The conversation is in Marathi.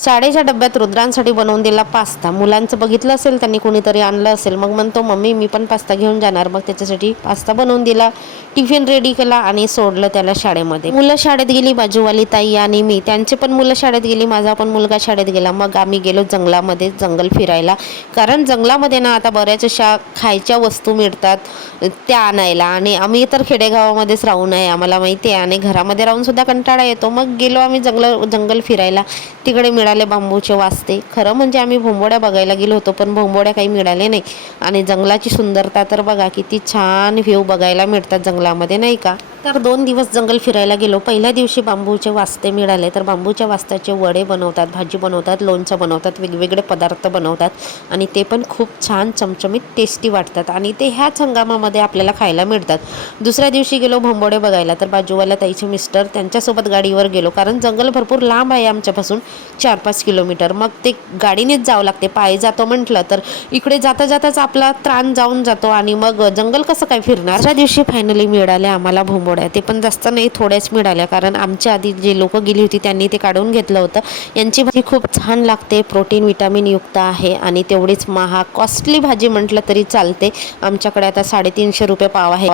शाळेच्या डब्यात रुद्रांसाठी बनवून दिला पास्ता. मुलांचं बघितलं असेल त्यांनी, कोणीतरी आणलं असेल, मग म्हणतो मम्मी मी पण पास्ता घेऊन जाणार. मग त्याच्यासाठी पास्ता बनवून दिला, टिफिन रेडी केला आणि सोडलं त्याला शाळेमध्ये. मुलं शाळेत गेली, बाजूवाली ताई आणि मी, त्यांचे पण मुलं शाळेत गेली, माझा पण मुलगा शाळेत गेला. मग आम्ही गेलो जंगलामध्ये, जंगल फिरायला. कारण जंगलामध्ये ना आता बऱ्याच अशा खायच्या वस्तू मिळतात त्या आणायला, आणि आम्ही तर खेडेगावामध्येच राहू नये, आम्हाला माहिती आहे, आणि घरामध्ये राहून सुद्धा कंटाळा येतो. मग गेलो आम्ही जंगल फिरायला. तिकडे मिळाले बांबूचे वास्ते. खरं म्हणजे आम्ही भोंबोड्या बघायला गेलो होतो, पण भोंबोड्या काही मिळाले नाही. आणि जंगलाची सुंदरता तर बघा, किती छान व्ह्यू बघायला मिळतात जंगलामध्ये, नाही का. तर 2 दिवस जंगल फिरायला गेलो. पहिल्या दिवशी बांबूचे वास्ते मिळाले, तर बांबूच्या वास्त्याचे वडे बनवतात, भाजी बनवतात, लोणचं बनवतात, वेगवेगळे पदार्थ बनवतात, आणि ते पण खूप छान चमचमीत टेस्टी वाटतात, आणि ते ह्याच हंगामामध्ये आपल्याला खायला मिळतात. दुसऱ्या दिवशी गेलो भोंबोडे बघायला, तर बाजूवाल्या ताईचे मिस्टर, त्यांच्यासोबत गाडीवर गेलो, कारण जंगल भरपूर लांब आहे आमच्यापासून, 4-5 किलोमीटर. मग ते गाडीनेच जावं लागते. पायी जातो म्हटलं तर इकडे जाता जाताच आपला त्राण जाऊन जातो, आणि मग जंगल कसं काय फिरणार. दुसऱ्या दिवशी फायनली मिळाल्या आम्हाला भोंबोड्या. ते पण जास्त नाही, थोड्याच मिळाल्या, कारण आमच्या आधी जे लोक गेली होती त्यांनी ते काढून घेतलं होतं. यांची भाजी खूप छान लागते, प्रोटीन विटामिन युक्त आहे, आणि तेवढीच महाग, कॉस्टली भाजी म्हटलं तरी चालते. आमच्याकडे आता ₹350 पाव आहे.